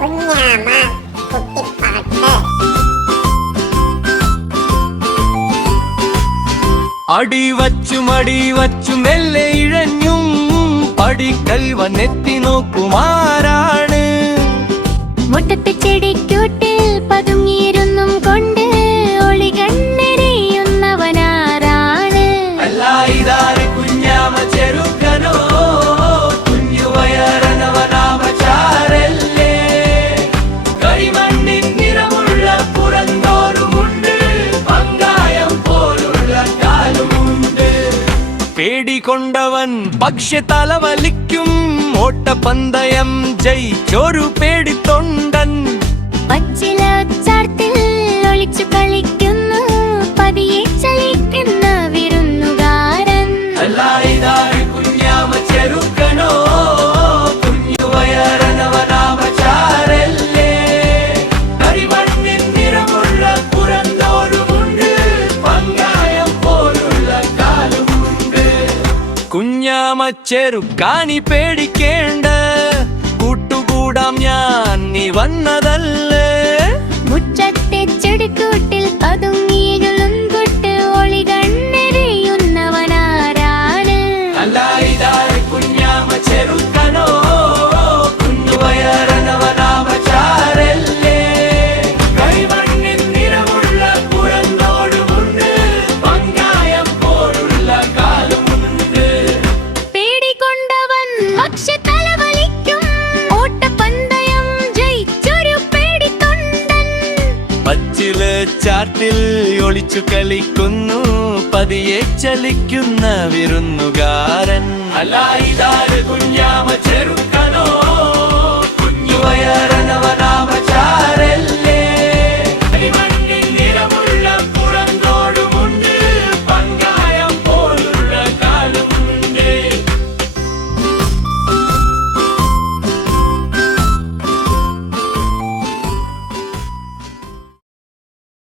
കുഞ്ഞാമ കുട്ടിപ്പാട്ട്. അടി വച്ചു മെല്ലെ ഇഴഞ്ഞും പടിക്കൽ വന്നെത്തി നോക്കുമാരാണ്. മുറ്റത്തെ ചെടിക്കൂട്ടിൽ പതുങ്ങിയിരുന്നും കൊണ്ട് ഒളികണ്ണെറിയുന്നവനാരാണ്? അല്ല ഇതാര് കുഞ്ഞാമ ചെറുക്കനോ കുഞ്ഞുവയറനവനാമചാരല്ലേ. കരിമണ്ണിൻ നിറമുള്ള പുറന്തോറുമുണ്ട്, പങ്കായം പോലുള്ള കാലുമുണ്ട്. പേടികൊണ്ടവൻ പക്ഷെ തലവലിക്കും, ഓട്ടപ്പന്തയം ജയിച്ചൊരു പേടിത്തൊണ്ടൻ. പച്ചിലച്ചാർത്തിൽ ഒളിച്ചു കളിക്കുന്നു പതിയെ ചലിക്കുന്ന വിരുന്നുകാരൻ. അല്ല ഇതാര് കുഞ്ഞാമ ചെറുക്കനോ കുഞ്ഞുവയറനവനാമചാരല്ലേ. കരിമണ്ണിൻ നിറമുള്ള പുറന്തോറുമുണ്ട്, പങ്കായം പോലുള്ള കാലുമുണ്ട്. കുഞ്ഞാമ ചെറുക്കാനി പേടിക്കേണ്ട, കൂട്ടുകൂടാം ഞാൻ നീ വന്നതല്ലേ. മുറ്റത്തെ ചെടിക്കൂട്ടിൽ പതുങ്ങിയും തൊട്ട് ഒളികണ്ണെറിയുന്നവനാരാണ്? അല്ല ഇതാര് കുഞ്ഞാമ ചെറുക്കനോ കുഞ്ഞുവയറനവനാമചാരല്ലേ. കരിമണ്ണിൻ നിറമുള്ള പുറന്തോടുമുണ്ട്, പങ്കായം പോലുള്ള കാലുമുണ്ട്. പേടികൊണ്ടവൻ പക്ഷെ തലവലിക്കും, ഓട്ടപ്പന്തയം ജയിച്ചൊരു പേടിത്തൊണ്ടൻ. പച്ചില് ചാട്ടിൽ ഒളിച്ചു കളിക്കുന്നു പതിയെ ചലിക്കുന്ന വിരുന്നുകാരൻ. അല്ല ഇതാര് കുഞ്ഞാമ ചെറുക്കനോ കുഞ്ഞുവയറ